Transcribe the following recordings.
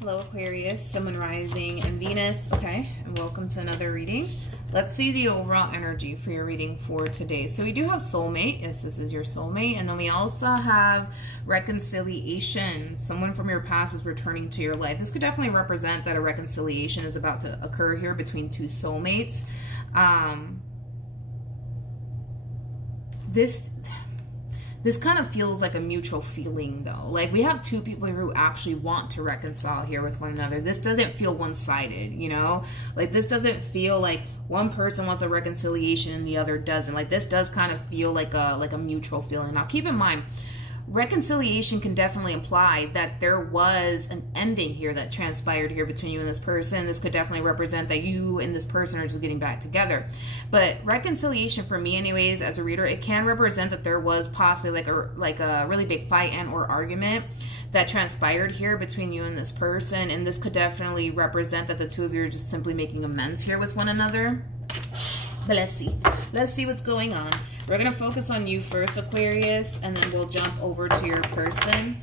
Hello Aquarius, Sun, Moon, Rising, and Venus. Okay, and welcome to another reading. Let's see the overall energy for your reading for today. So we do have soulmate. Yes, this is your soulmate. And then we also have reconciliation. Someone from your past is returning to your life. This could definitely represent that a reconciliation is about to occur here between two soulmates. This kind of feels like a mutual feeling though. Like we have two people who actually want to reconcile here with one another. This doesn't feel one-sided, you know? Like this doesn't feel like one person wants a reconciliation and the other doesn't. Like this does kind of feel like a mutual feeling. Now keep in mind, reconciliation can definitely imply that there was an ending here that transpired here between you and this person. This could definitely represent that you and this person are just getting back together. But reconciliation for me anyways, as a reader, it can represent that there was possibly like a really big fight and or argument that transpired here between you and this person. And this could definitely represent that the two of you are just simply making amends here with one another. But let's see what's going on. We're going to focus on you first, Aquarius, and then we'll jump over to your person.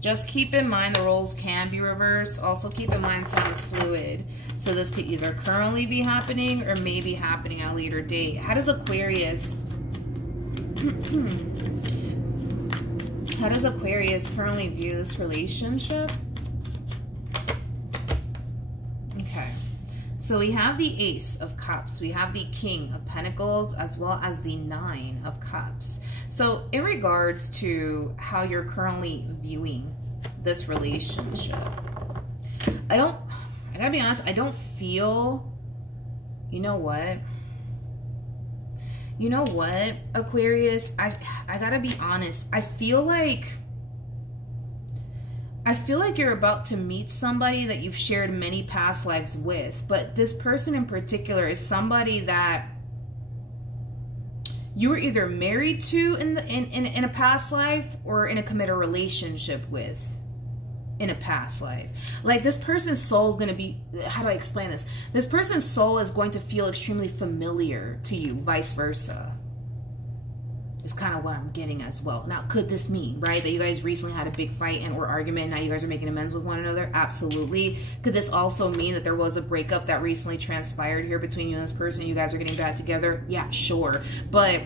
Just keep in mind the roles can be reversed. Also keep in mind time is fluid. So this could either currently be happening or maybe happening at a later date. How does Aquarius currently view this relationship? Okay. So we have the Ace of Cups, we have the King of Pentacles, as well as the Nine of Cups. So in regards to how you're currently viewing this relationship, I gotta be honest, I don't feel, you know what, Aquarius, I gotta be honest, I feel like you're about to meet somebody that you've shared many past lives with, but this person in particular is somebody that you were either married to in a past life or in a committed relationship with in a past life. Like this person's soul is going to be, how do I explain this? This person's soul is going to feel extremely familiar to you, vice versa. Is kind of what I'm getting as well. Now, could this mean, right, that you guys recently had a big fight and or argument and now you guys are making amends with one another? Absolutely. Could this also mean that there was a breakup that recently transpired here between you and this person? You guys are getting back together? Yeah, sure. But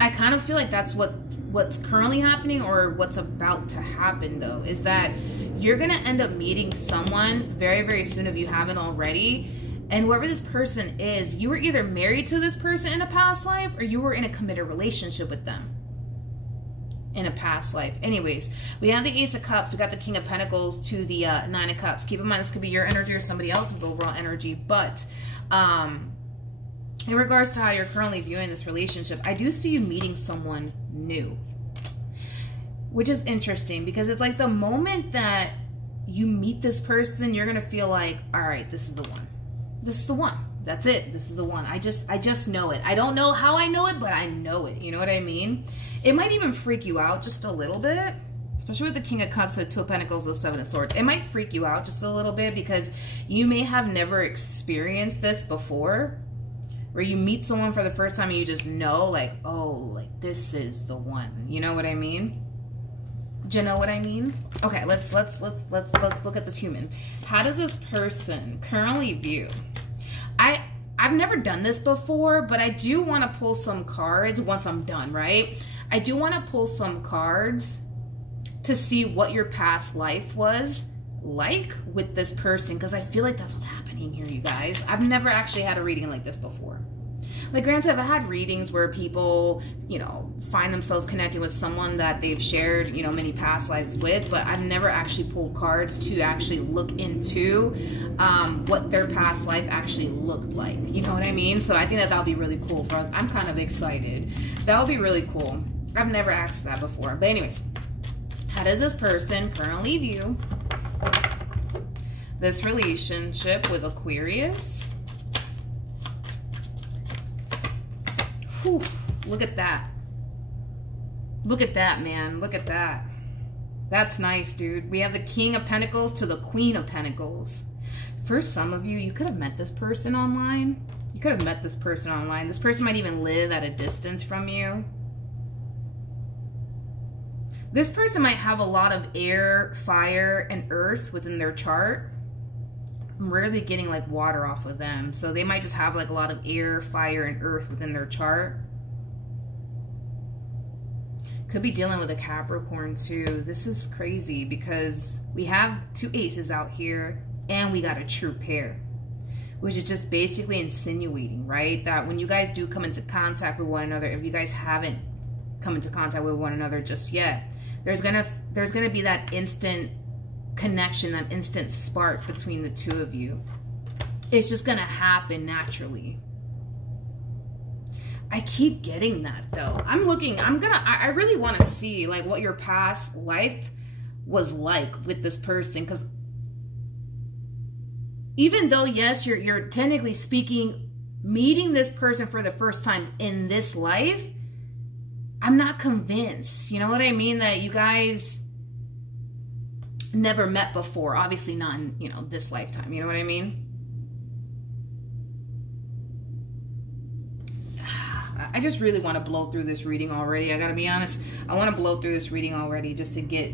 I kind of feel like that's what's currently happening, or what's about to happen though, is that you're going to end up meeting someone very, very soon if you haven't already. And whoever this person is, you were either married to this person in a past life or you were in a committed relationship with them in a past life. Anyways, we have the Ace of Cups, we got the King of Pentacles to the Nine of Cups. Keep in mind, this could be your energy or somebody else's overall energy. But in regards to how you're currently viewing this relationship, I do see you meeting someone new. Which is interesting because it's like the moment that you meet this person, you're going to feel like, all right, this is the one. This is the one. That's it. This is the one. I just know it. I don't know how I know it, but I know it. You know what I mean? It might even freak you out just a little bit, especially with the King of Cups, with Two of Pentacles, the Seven of Swords. It might freak you out just a little bit because you may have never experienced this before, where you meet someone for the first time and you just know, like, oh, like this is the one. You know what I mean? Do you know what I mean? Okay, let's look at this human. How does this person currently view? I've never done this before, but I do want to pull some cards once I'm done, right? I do want to pull some cards to see what your past life was like with this person, because I feel like that's what's happening here, you guys. I've never actually had a reading like this before. Like, granted, I've had readings where people, you know, find themselves connecting with someone that they've shared, you know, many past lives with, but I've never actually pulled cards to actually look into what their past life actually looked like. You know what I mean? So I think that that'll be really cool for us. I'm kind of excited. That'll be really cool. I've never asked that before. But anyways, how does this person currently view this relationship with Aquarius? Whew, look at that. Look at that, man. Look at that. That's nice, dude. We have the King of Pentacles to the Queen of Pentacles. For some of you, you could have met this person online. You could have met this person online. This person might even live at a distance from you. This person might have a lot of air, fire, and earth within their chart. I'm rarely getting like water off of them. So they might just have like a lot of air, fire, and earth within their chart. Could be dealing with a Capricorn too. This is crazy because we have 2 aces out here and we got a true pair, which is just basically insinuating, right? That when you guys do come into contact with one another, if you guys haven't come into contact with one another just yet, there's gonna be that instant connection, that instant spark between the two of you. It's just gonna happen naturally. I keep getting that though. I really want to see like what your past life was like with this person, because even though yes, you're technically speaking meeting this person for the first time in this life, I'm not convinced, you know what I mean, that you guys never met before. Obviously not in, you know, this lifetime, you know what I mean? I just really want to blow through this reading already. I gotta be honest. I want to blow through this reading already just to get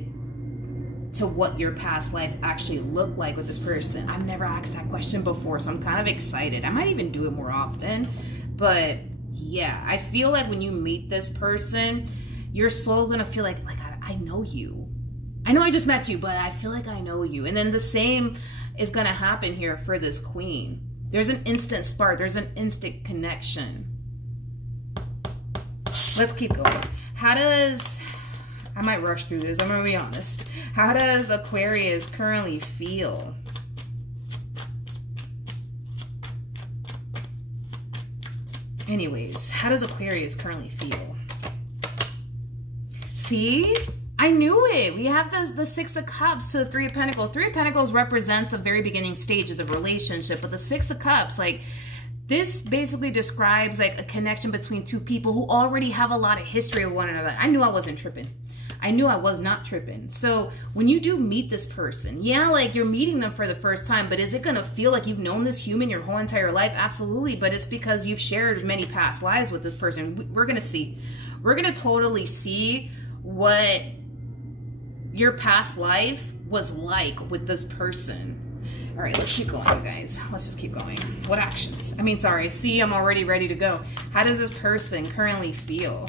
to what your past life actually looked like with this person. I've never asked that question before, so I'm kind of excited. I might even do it more often. But yeah, I feel like when you meet this person, your soul gonna feel like I know you. I know I just met you, but I feel like I know you. And then the same is gonna happen here for this queen. There's an instant spark. There's an instant connection. Let's keep going. I might rush through this, I'm gonna be honest. How does Aquarius currently feel? Anyways, how does Aquarius currently feel? See? I knew it. We have the 6 of Cups to the 3 of Pentacles. 3 of Pentacles represents the very beginning stages of a relationship, but the 6 of Cups, like, this basically describes like a connection between 2 people who already have a lot of history of one another. I knew I wasn't tripping. I knew I was not tripping. So when you do meet this person, yeah, like you're meeting them for the first time, but is it going to feel like you've known this human your whole entire life? Absolutely. But it's because you've shared many past lives with this person. We're going to see. We're going to totally see what your past life was like with this person. All right, let's keep going, you guys. Let's just keep going. What actions? I mean, sorry. See, I'm already ready to go. How does this person currently feel?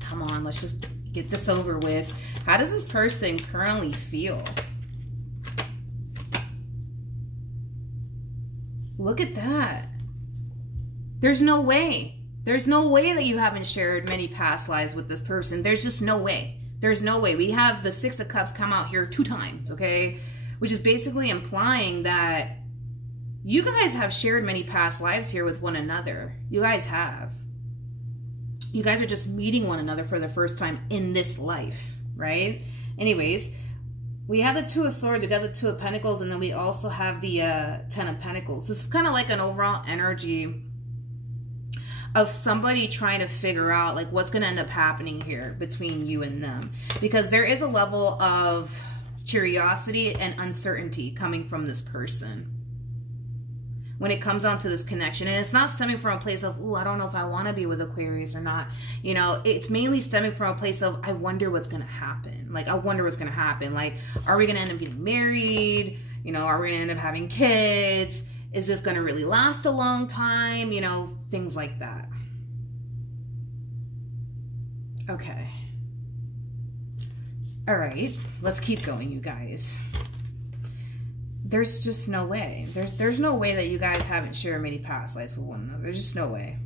Come on, let's just get this over with. How does this person currently feel? Look at that. There's no way. There's no way that you haven't shared many past lives with this person. There's just no way. There's no way. We have the 6 of Cups come out here 2 times, okay? Which is basically implying that you guys have shared many past lives here with one another. You guys have. You guys are just meeting one another for the first time in this life, right? Anyways, we have the 2 of Swords, we got the 2 of Pentacles, and then we also have the 10 of Pentacles. This is kind of like an overall energy of somebody trying to figure out like what's going to end up happening here between you and them. Because there is a level of curiosity and uncertainty coming from this person when it comes down to this connection. And it's not stemming from a place of, oh, I don't know if I want to be with Aquarius or not. You know, it's mainly stemming from a place of, I wonder what's going to happen. Like, I wonder what's going to happen. Like, are we going to end up getting married? You know, are we going to end up having kids? Is this going to really last a long time? You know, things like that. Okay. All right, let's keep going, you guys. There's just no way. There's no way that you guys haven't shared many past lives with one another. There's just no way.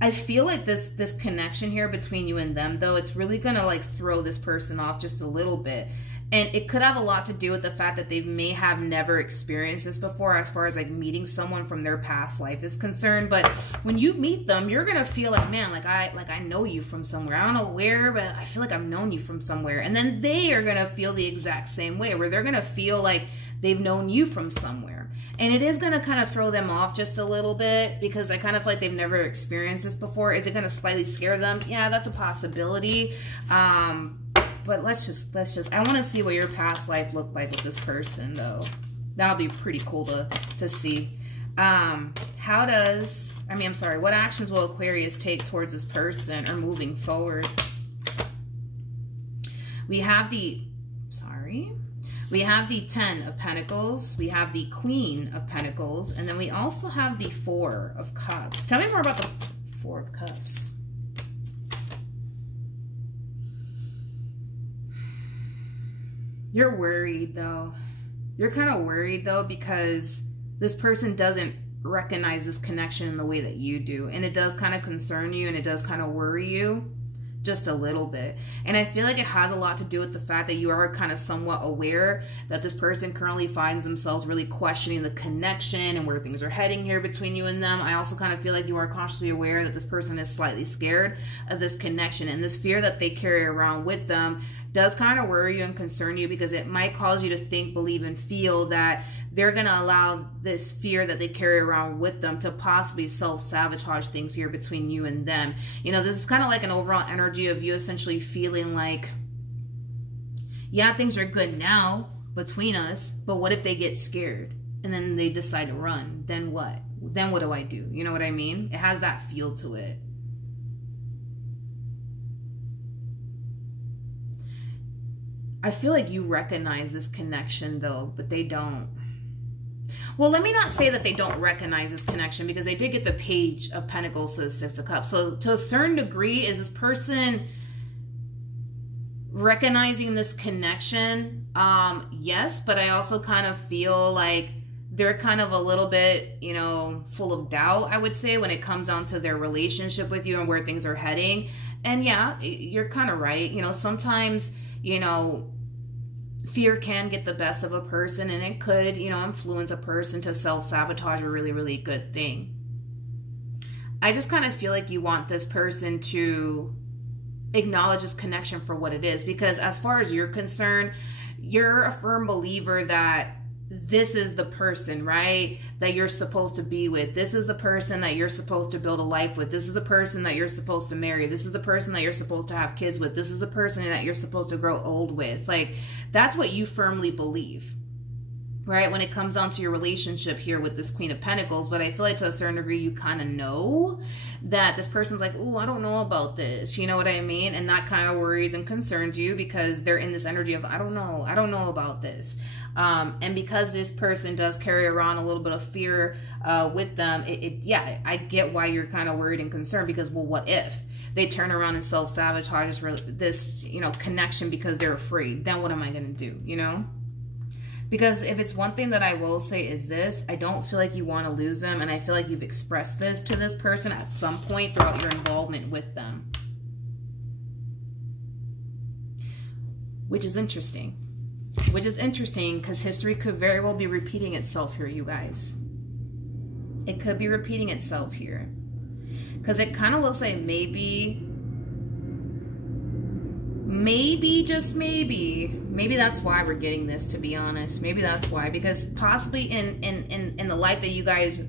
I feel like this connection here between you and them, though, it's really gonna like throw this person off just a little bit. And it could have a lot to do with the fact that they may have never experienced this before, as far as like meeting someone from their past life is concerned. But when you meet them, you're gonna feel like, man, like I know you from somewhere. I don't know where, but I feel like I've known you from somewhere. And then they are gonna feel the exact same way, where they're gonna feel like they've known you from somewhere. And it is gonna kind of throw them off just a little bit, because I kind of feel like they've never experienced this before. Is it gonna slightly scare them? Yeah, that's a possibility. But let's just, I want to see what your past life looked like with this person, though. That'll be pretty cool to see. What actions will Aquarius take towards this person or moving forward? We have the, we have the 10 of Pentacles, we have the Queen of Pentacles, and then we also have the 4 of Cups. Tell me more about the 4 of Cups. You're worried though. You're kind of worried though because this person doesn't recognize this connection in the way that you do. And it does kind of concern you and it does kind of worry you just a little bit. And I feel like it has a lot to do with the fact that you are kind of somewhat aware that this person currently finds themselves really questioning the connection and where things are heading here between you and them. I also kind of feel like you are consciously aware that this person is slightly scared of this connection, and this fear that they carry around with them does kind of worry you and concern you because it might cause you to think, believe, and feel that they're going to allow this fear that they carry around with them to possibly self-sabotage things here between you and them. You know, this is kind of like an overall energy of you essentially feeling like, yeah, things are good now between us, but what if they get scared and then they decide to run? Then what? Then what do I do? You know what I mean? It has that feel to it. I feel like you recognize this connection though, but they don't. Well, let me not say that they don't recognize this connection because they did get the Page of Pentacles to the 6 of Cups. So to a certain degree, is this person recognizing this connection? Yes, but I also kind of feel like they're kind of a little bit, you know, full of doubt, I would say, when it comes down to their relationship with you and where things are heading. And yeah, you're kind of right. You know, sometimes, you know, fear can get the best of a person and it could, you know, influence a person to self-sabotage a really, really good thing. I just kind of feel like you want this person to acknowledge this connection for what it is, because as far as you're concerned, you're a firm believer that this is the person, right, that you're supposed to be with. This is the person that you're supposed to build a life with. This is the person that you're supposed to marry. This is the person that you're supposed to have kids with. This is the person that you're supposed to grow old with. Like, that's what you firmly believe, right, when it comes down to your relationship here with this Queen of Pentacles. But I feel like to a certain degree, you kind of know that this person's like, oh, I don't know about this. You know what I mean? And that kind of worries and concerns you because they're in this energy of, I don't know about this. And because this person does carry around a little bit of fear with them, yeah, I get why you're kind of worried and concerned because, well, what if they turn around and self-sabotage this, you know, connection because they're afraid? Then what am I going to do, you know? Because if it's one thing that I will say is this, I don't feel like you want to lose them. And I feel like you've expressed this to this person at some point throughout your involvement with them. Which is interesting. Which is interesting because history could very well be repeating itself here, you guys. It could be repeating itself here. Because it kind of looks like maybe, just maybe that's why we're getting this, to be honest. Maybe that's why. Because possibly in the life that you guys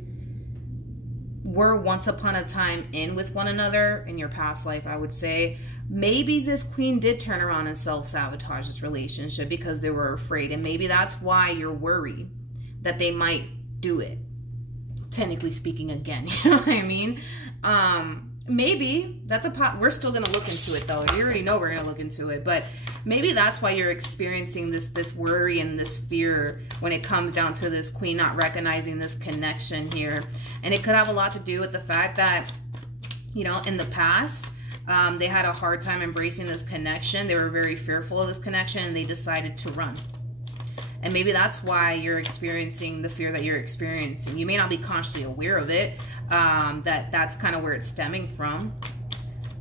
were once upon a time in with one another, in your past life, I would say, maybe this queen did turn around and self-sabotage this relationship because they were afraid. And maybe that's why you're worried that they might do it. Technically speaking, again, you know what I mean? Maybe that's we're still going to look into it though. You already know we're going to look into it, but maybe that's why you're experiencing this worry and this fear when it comes down to this queen not recognizing this connection here. And it could have a lot to do with the fact that, you know, in the past, they had a hard time embracing this connection. They were very fearful of this connection and they decided to run. And maybe that's why you're experiencing the fear that you're experiencing. You may not be consciously aware of it, that's kind of where it's stemming from.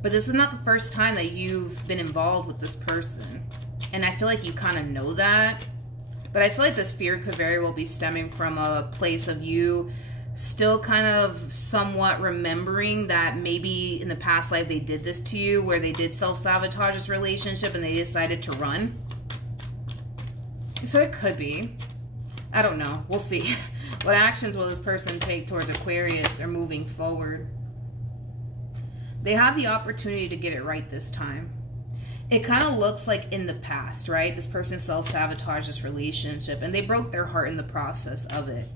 But this is not the first time that you've been involved with this person. And I feel like you kind of know that. But I feel like this fear could very well be stemming from a place of you still kind of somewhat remembering that maybe in the past life they did this to you, where they did self-sabotage this relationship and they decided to run. So it could be. I don't know. We'll see. What actions will this person take towards Aquarius or moving forward? They have the opportunity to get it right this time. It kind of looks like in the past, right? This person self-sabotaged this relationship and they broke their heart in the process of it.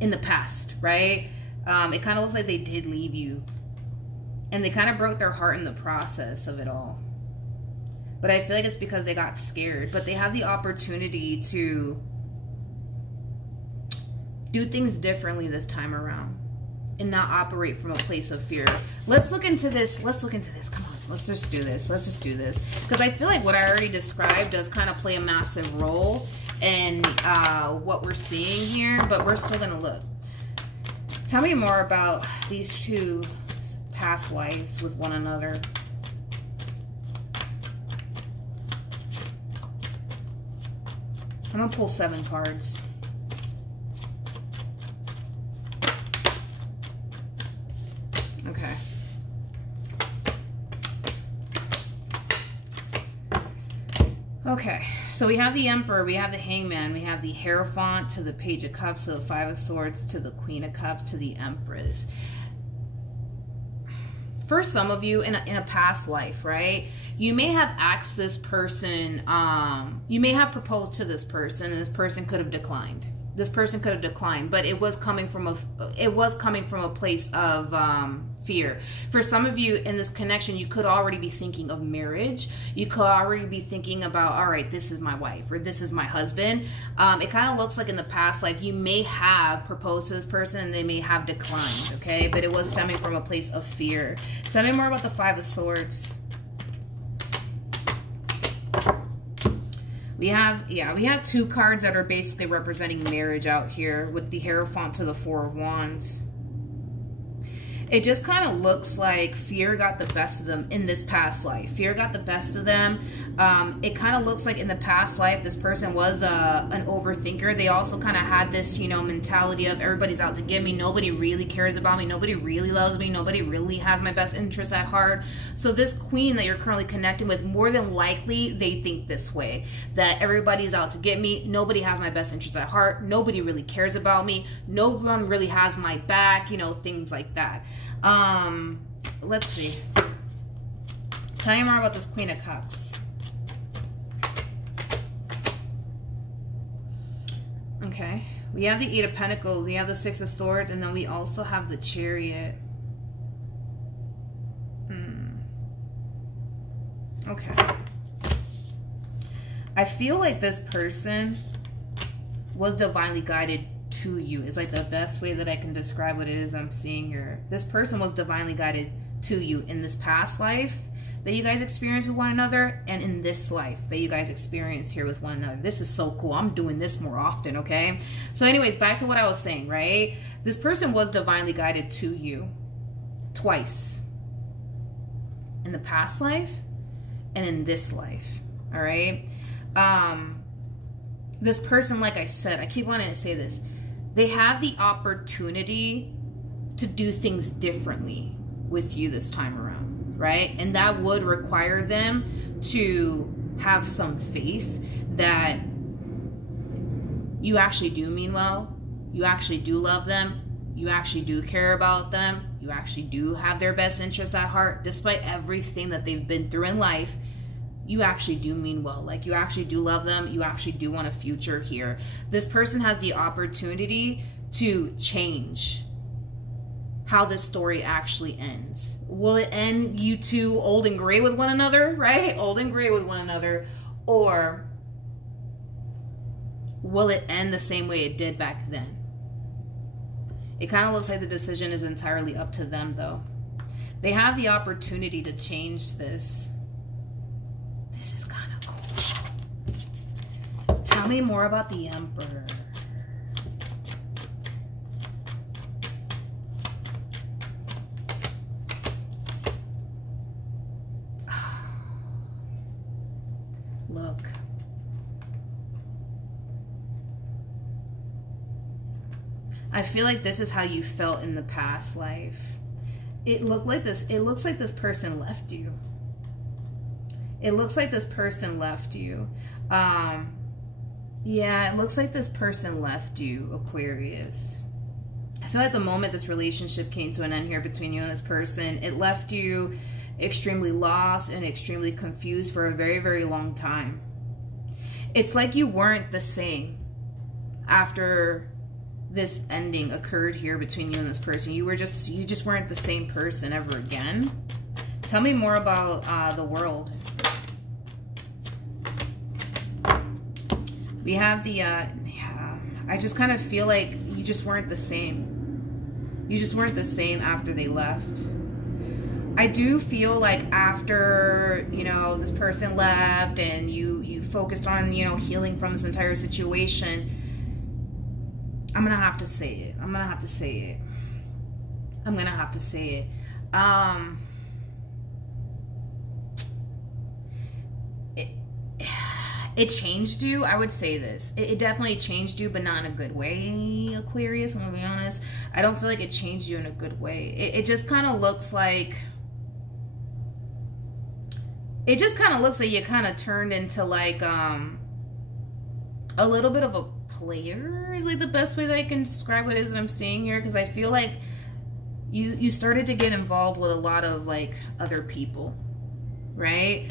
In the past, right? It kind of looks like they did leave you. And they kind of broke their heart in the process of it all. But I feel like it's because they got scared. But they have the opportunity to do things differently this time around and not operate from a place of fear. Let's look into this. Let's look into this. Come on. Let's just do this. Let's just do this. Because I feel like what I already described does kind of play a massive role in what we're seeing here. But we're still going to look. Tell me more about these two past lives with one another. I'm going to pull 7 cards. Okay. Okay, so we have the Emperor, we have the Hangman, we have the Hierophant, to the Page of Cups, to the 5 of Swords, to the Queen of Cups, to the Empress. For some of you, in a past life, right, you may have asked this person, you may have proposed to this person, and this person could have declined. This person could have declined, but it was coming from a place of fear. For some of you in this connection, you could already be thinking of marriage. You could already be thinking about, all right, this is my wife, or this is my husband. It kind of looks like in the past life, you may have proposed to this person and they may have declined, okay? But it was stemming from a place of fear. Tell me more about the 5 of Swords. We have 2 cards that are basically representing marriage out here, with the Hierophant to the 4 of Wands. It just kind of looks like fear got the best of them in this past life. Fear got the best of them. It kind of looks like in the past life, this person was an overthinker. They also kind of had this, you know, mentality of everybody's out to get me. Nobody really cares about me. Nobody really loves me. Nobody really has my best interests at heart. So this queen that you're currently connecting with, more than likely, they think this way. That everybody's out to get me. Nobody has my best interests at heart. Nobody really cares about me. No one really has my back. You know, things like that. Let's see. Tell me more about this Queen of Cups. Okay. We have the 8 of Pentacles. We have the 6 of Swords. And then we also have the Chariot. Okay. I feel like this person was divinely guided to you. Is like the best way that I can describe what it is I'm seeing here. This person was divinely guided to you in this past life that you guys experienced with one another, and in this life that you guys experience here with one another. This is so cool. I'm doing this more often, okay? So anyways, back to what I was saying, right? This person was divinely guided to you twice. In the past life and in this life, all right? This person, like I said, I keep wanting to say this, they have the opportunity to do things differently with you this time around, right? And that would require them to have some faith that you actually do mean well, you actually do love them, you actually do care about them, you actually do have their best interests at heart, despite everything that they've been through in life. You actually do mean well. Like, you actually do love them. You actually do want a future here. This person has the opportunity to change how this story actually ends. Will it end you two old and gray with one another, right? Old and gray with one another. Or will it end the same way it did back then? It kind of looks like the decision is entirely up to them, though. They have the opportunity to change this. This is kind of cool. Tell me more about the Emperor. Look. I feel like this is how you felt in the past life. It looks like this person left you. It looks like this person left you. Yeah, it looks like this person left you, Aquarius. I feel like the moment this relationship came to an end here between you and this person, it left you extremely lost and extremely confused for a very, very long time. It's like you weren't the same after this ending occurred here between you and this person. You just weren't the same person ever again. Tell me more about the World. We have the, yeah, I just kind of feel like you just weren't the same. You just weren't the same after they left. I do feel like after, you know, this person left and you focused on, you know, healing from this entire situation, I'm going to have to say it. I'm going to have to say it. I'm going to have to say it. It changed you. I would say this. It definitely changed you, but not in a good way, Aquarius. I'm going to be honest. I don't feel like it changed you in a good way. It just kind of looks like... It just kind of looks like you kind of turned into like a little bit of a player is like the best way that I can describe what it is that I'm seeing here, because I feel like you started to get involved with a lot of like other people, right?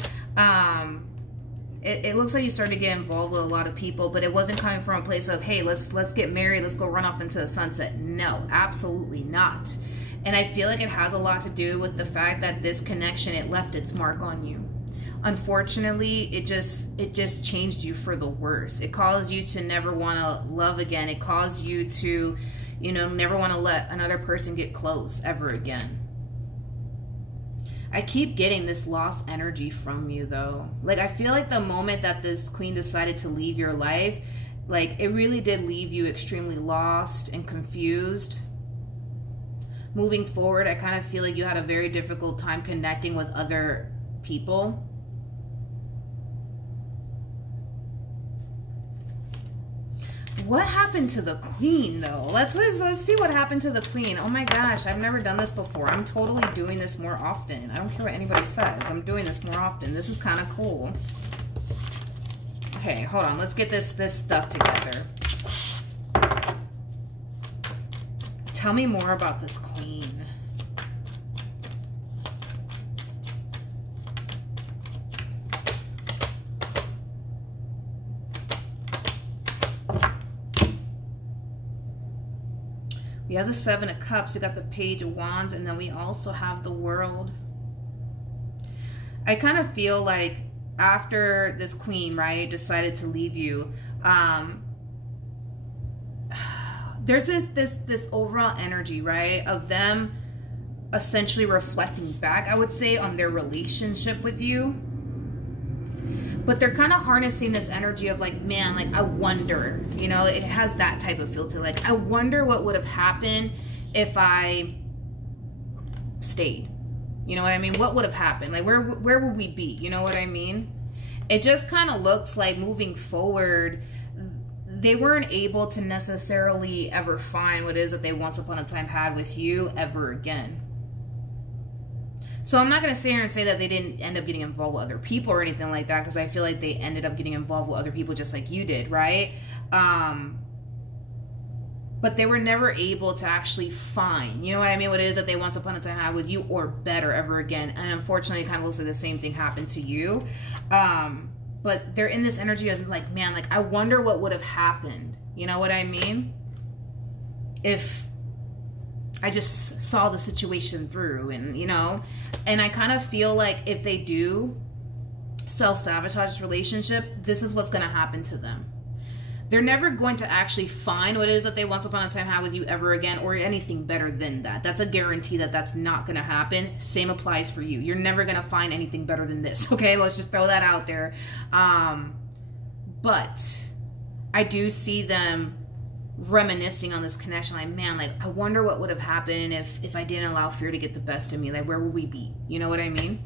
It looks like you started to get involved with a lot of people, but it wasn't coming from a place of, hey, let's get married, let's go run off into the sunset. No, absolutely not. And I feel like it has a lot to do with the fact that this connection, it left its mark on you. Unfortunately, it just changed you for the worse. It caused you to never want to love again. It caused you to, you know, never want to let another person get close ever again. I keep getting this lost energy from you, though. Like, I feel like the moment that this queen decided to leave your life, like, it really did leave you extremely lost and confused. Moving forward, I kind of feel like you had a very difficult time connecting with other people. What happened to the queen, though? Let's see what happened to the queen. Oh my gosh, I've never done this before. I'm totally doing this more often. I don't care what anybody says. I'm doing this more often. This is kind of cool. Okay, hold on. Let's get this stuff together. Tell me more about this queen. We have the Seven of Cups, we got the Page of Wands, and then we also have the World. I kind of feel like after this queen, right, decided to leave you, there's this overall energy, right, of them essentially reflecting back, I would say, on their relationship with you. But they're kind of harnessing this energy of like, man, like, I wonder, you know, it has that type of feel to it. Like, I wonder what would have happened if I stayed. You know what I mean? What would have happened? Like, where would we be? You know what I mean? It just kind of looks like moving forward, they weren't able to necessarily ever find what it is that they once upon a time had with you ever again. So I'm not going to sit here and say that they didn't end up getting involved with other people or anything like that, because I feel like they ended up getting involved with other people just like you did, right? But they were never able to actually find, you know what I mean, what it is that they once upon a time had with you, or better, ever again. And unfortunately, it kind of looks like the same thing happened to you. But they're in this energy of like, man, like, I wonder what would have happened. You know what I mean? If I just saw the situation through, and, you know, and I kind of feel like if they do self-sabotage this relationship, this is what's going to happen to them. They're never going to actually find what it is that they once upon a time had with you ever again, or anything better than that. That's a guarantee that that's not going to happen. Same applies for you. You're never going to find anything better than this. Okay, let's just throw that out there. But I do see them reminiscing on this connection, like, man, like, I wonder what would have happened if I didn't allow fear to get the best of me. Like, where would we be? You know what I mean?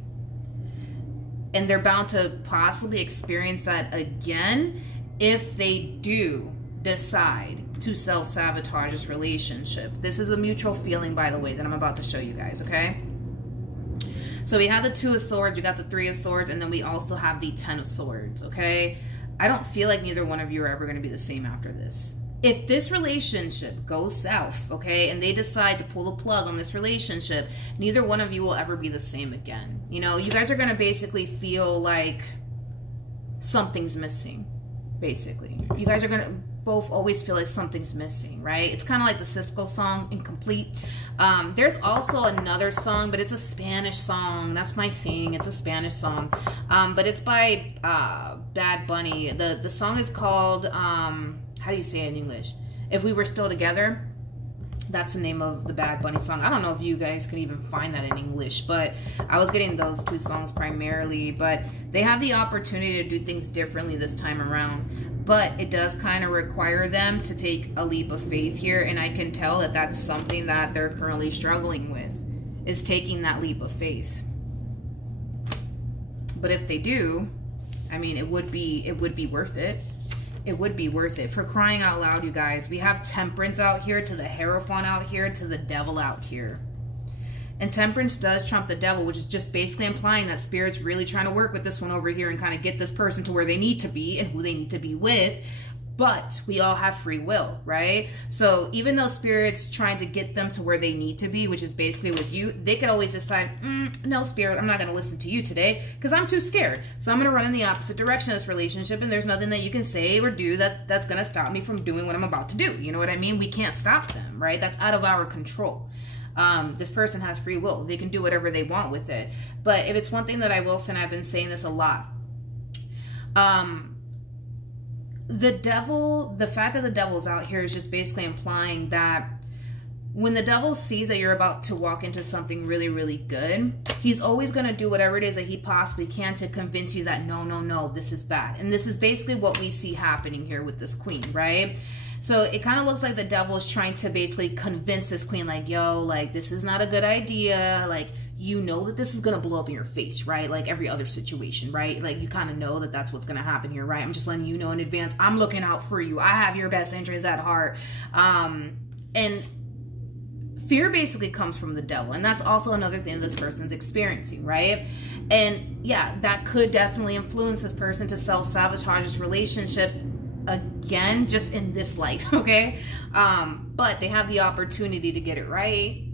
And they're bound to possibly experience that again if they do decide to self-sabotage this relationship. This is a mutual feeling, by the way, that I'm about to show you guys, okay? So we have the Two of Swords, we got the Three of Swords, and then we also have the Ten of Swords, okay? I don't feel like neither one of you are ever going to be the same after this. If this relationship goes south, okay, and they decide to pull the plug on this relationship, neither one of you will ever be the same again. You know, you guys are going to basically feel like something's missing. basically. You guys are gonna both always feel like something's missing, right? It's kind of like the Cisco song, Incomplete. There's also another song, but it's a Spanish song. That's my thing. It's a Spanish song, but it's by Bad Bunny. The song is called, how do you say it in English? If We Were Still Together. That's the name of the Bad Bunny song. I don't know if you guys can even find that in English, but I was getting those two songs primarily. But they have the opportunity to do things differently this time around. But it does kind of require them to take a leap of faith here. And I can tell that that's something that they're currently struggling with, is taking that leap of faith. But if they do, I mean, it would be worth it. It would be worth it. For crying out loud, you guys. We have Temperance out here to the Hierophant out here to the Devil out here. And Temperance does trump the Devil, which is just basically implying that Spirit's really trying to work with this one over here and kind of get this person to where they need to be and who they need to be with. But we all have free will, right? So even though Spirit's trying to get them to where they need to be, which is basically with you, they could always decide, no, Spirit, I'm not going to listen to you today because I'm too scared. So I'm going to run in the opposite direction of this relationship, and there's nothing that you can say or do that's going to stop me from doing what I'm about to do. You know what I mean? We can't stop them, right? That's out of our control. This person has free will. They can do whatever they want with it. But if it's one thing that I will say, and I've been saying this a lot, the devil, the fact that the devil's out here is just basically implying that when the devil sees that you're about to walk into something really, really good, he's always going to do whatever it is that he possibly can to convince you that no, no, no, this is bad. And this is basically what we see happening here with this queen, right? So it kind of looks like the devil is trying to basically convince this queen, like, yo, like, this is not a good idea. Like, you know that this is going to blow up in your face, right? Like every other situation, right? Like you kind of know that that's what's going to happen here, right? I'm just letting you know in advance. I'm looking out for you. I have your best interests at heart. And fear basically comes from the devil. And that's also another thing this person's experiencing, right? And yeah, that could definitely influence this person to self-sabotage this relationship again, just in this life, okay? But they have the opportunity to get it right.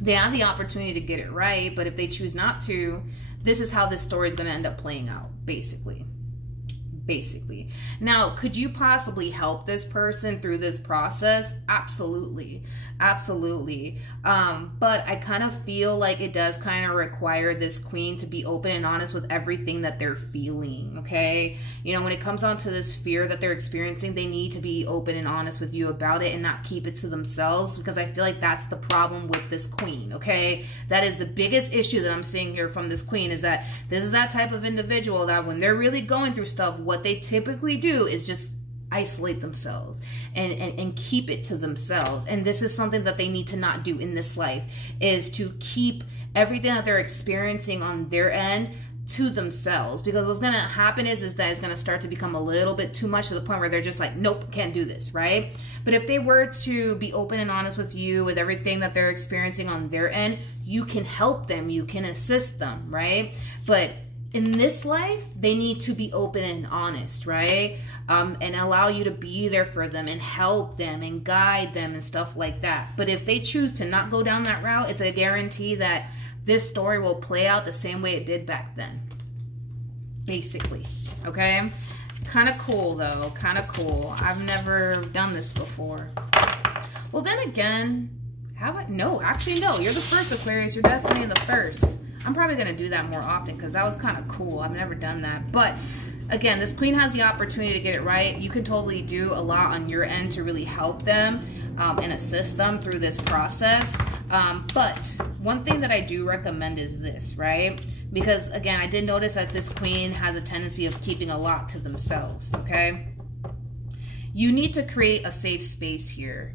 They have the opportunity to get it right, but if they choose not to, this is how this story is going to end up playing out, basically. Now, could you possibly help this person through this process? Absolutely. Absolutely. But I kind of feel like it does kind of require this queen to be open and honest with everything that they're feeling, okay? You know, when it comes down to this fear that they're experiencing, they need to be open and honest with you about it and not keep it to themselves, because I feel like that's the problem with this queen, okay? That is the biggest issue that I'm seeing here from this queen, is that this is that type of individual that when they're really going through stuff, what they typically do is just isolate themselves and keep it to themselves. And this is something that they need to not do in this life, is to keep everything that they're experiencing on their end to themselves, because what's going to happen is that it's going to start to become a little bit too much to the point where they're just like, nope, can't do this, right? But if they were to be open and honest with you with everything that they're experiencing on their end, you can help them, you can assist them, right? But in this life, they need to be open and honest, right? And allow you to be there for them and help them and guide them and stuff like that. But if they choose to not go down that route, it's a guarantee that this story will play out the same way it did back then, basically, okay? Kind of cool, though, kind of cool. I've never done this before. Well, then again, have I? No, actually, no. You're the first, Aquarius. You're definitely the first. I'm probably going to do that more often because that was kind of cool. I've never done that. But again, this queen has the opportunity to get it right. You can totally do a lot on your end to really help them and assist them through this process. But one thing that I do recommend is this, right? Because again, I did notice that this queen has a tendency of keeping a lot to themselves, okay? You need to create a safe space here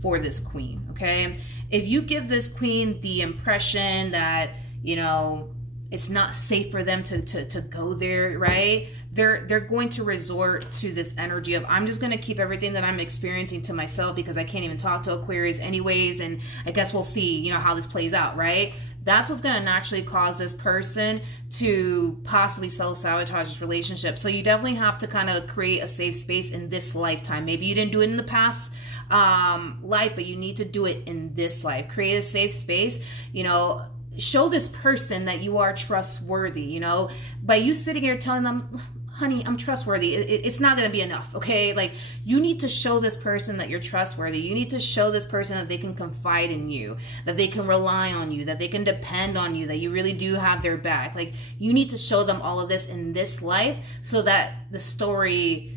for this queen, okay? If you give this queen the impression that, you know, it's not safe for them to go there, right? They're going to resort to this energy of, I'm just going to keep everything that I'm experiencing to myself because I can't even talk to Aquarius anyways, and I guess we'll see, you know, how this plays out, right? That's what's going to naturally cause this person to possibly self-sabotage this relationship. So you definitely have to kind of create a safe space in this lifetime. Maybe you didn't do it in the past life, but you need to do it in this life. Create a safe space, you know, show this person that you are trustworthy, you know, by you sitting here telling them, honey, I'm trustworthy. It's not going to be enough, okay? Like, you need to show this person that you're trustworthy. You need to show this person that they can confide in you, that they can rely on you, that they can depend on you, that you really do have their back. Like, you need to show them all of this in this life so that the story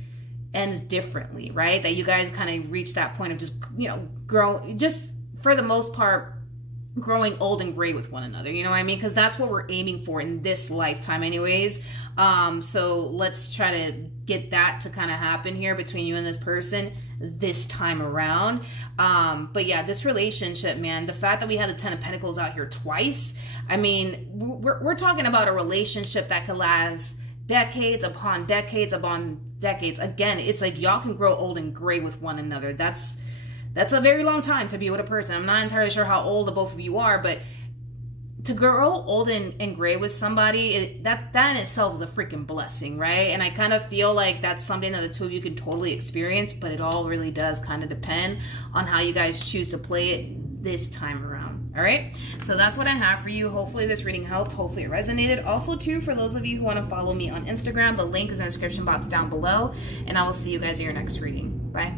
ends differently, right? That you guys kind of reach that point of just, you know, just for the most part, growing old and gray with one another, you know what I mean? Because that's what we're aiming for in this lifetime anyways. So let's try to get that to kind of happen here between you and this person this time around. But yeah, this relationship, man, the fact that we have the 10 of Pentacles out here twice, I mean, we're talking about a relationship that could last decades upon decades upon decades. Again, it's like y'all can grow old and gray with one another. That's a very long time to be with a person. I'm not entirely sure how old the both of you are, but to grow old and gray with somebody, that in itself is a freaking blessing, right? And I kind of feel like that's something that the two of you can totally experience, but it all really does kind of depend on how you guys choose to play it this time around. All right, so that's what I have for you. Hopefully this reading helped. Hopefully it resonated. Also, too, for those of you who want to follow me on Instagram, the link is in the description box down below, and I will see you guys in your next reading. Bye.